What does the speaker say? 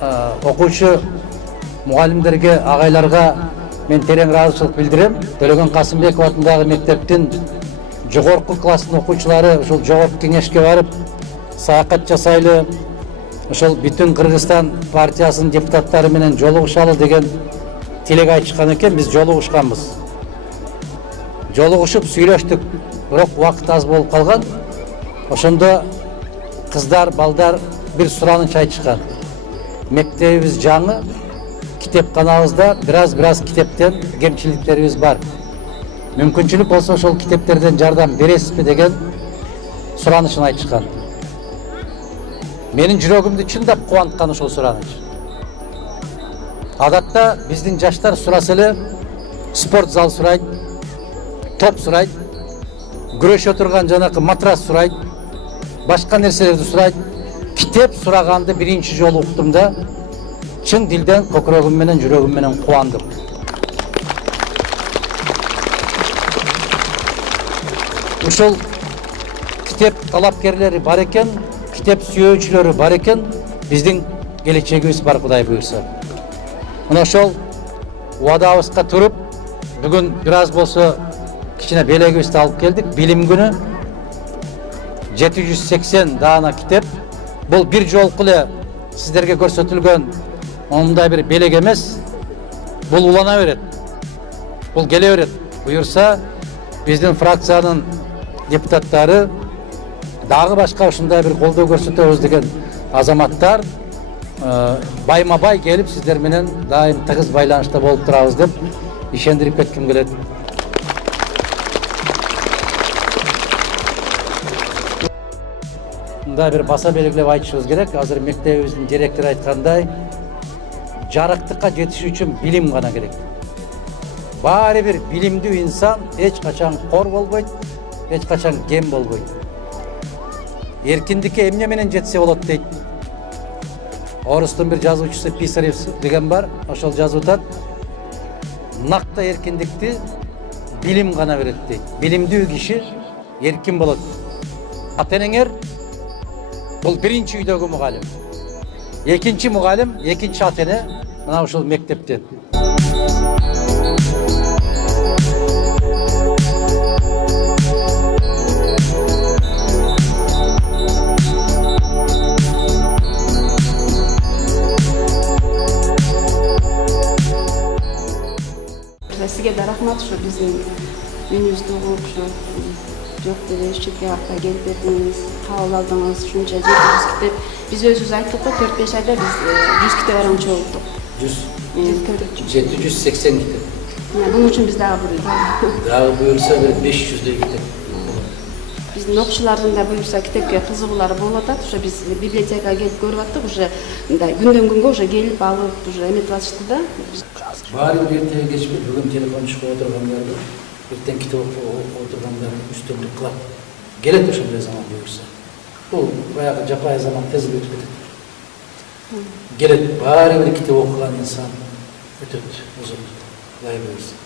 окуучу мугалимдерге, агайларга мен терең ыраазычылык билдирем. Төлөгөн Касымбеков атындагы мектептин жогорку класстын окуучулары ушул жогорку кеңешке барып, саякат жасайлы, ошол бүтүн Кыргызстан партиясынын депутаттары менен жолугушалы деген тилек айтышкан экен. Биз жолугушканбыз. Жолугушуп сүйлөштүк, бирок убакыт аз болуп калган. Ошондо кыздар, балдар бир сураныч айтышкан. Мектебибиз жаңы, китепканабызда бираз китептен кемчиликтерибиз бар. Мүмкүнчүлүк болсо ошол китептерден жардам бересизби деген суранышын айтышкан. Менин жүрөгүмдү чындап кубанткан ошол сураныч. Адатта биздин жаштар сураса эле спорт зал сурайт, топ сурайт, күрөшө турган жанакы матрас сурайт, башка нерселерди сурайт. Китеп сураганды биринчи жолу уктум да, чын дилден, көкүрөгүм менен, жүрөгүм менен кубандым. Ушул китеп талапкерлери бар экен, китеп сүйүүчүлөрү бар экен, биздин келечегибиз бар, Кудай буйрса. Мына ошол убадабызга туруп, бүгүн бир аз болсо кичине белегибизди алып келдик. Билим күнү 780 даана китеп. Бул бир жолку эле сиздерге көрсөтүлгөн мындай бир белек эмес. Бул улана берет. Бул келе берет. Буйрса биздин фракциянын депутаттары дагы башка ушундай бир колдоо көрсөтөбүз деген азаматтар байма-бай келип сиздер менен дайым тыгыз байланышта болуп турабыз деп ишендирип кетким келет. Мындай бир баса белгилеп айтышыбыз керек. Азыр мектебибиздин директору айткандай, жарыктыкка жетиш үчүн билим гана керек. Баары бир билимдүү инсан эч качан кор болбойт, эч качан кем болбойт. Эркиндикке эмне менен жетсе болот дейт. Орустун бир жазуучусу Писарев деген бар, ошол жазып атат. Накта эркиндикти билим гана берет дейт. Билимдүү киши эркин болот. Ата-энеңер бул биринчи үйдөгү мугалим. Экинчи мугалим, экинчи ата-эне мына ушул мектептен. Сизге да рахмат, ушу биздин үйүбүздү угуп, ушу жок деле четке акта келип бердиңиз, кабыл алдыңыз, ушунча 700 китеп. Биз өзүбүз айттык го, 4-5 айда биз 100 китеп арамчы болдук. 780 китеп. Бунун үчүн биз дагы буйрук. Дагы буйрса 500 китеп. Биздин окуучулардын да буйрса китепке кызыгуулары болуп атат. Ушу биз библиотекага келип көрүп аттык, уже мындай күндөн күнгө уже келип алып, уже эметип атышты да. Баары бир эртеге кечпей бүгүн телефон чыгып отургандарды, эртең китеп окуп отургандар үстөмдүк кылат. Келет ошондой заман буйрса. Бул баягы жапайы заман тез өтүп кетет. Келет баары бир китеп окуган инсан өтөт, узат. Кудай буйрса.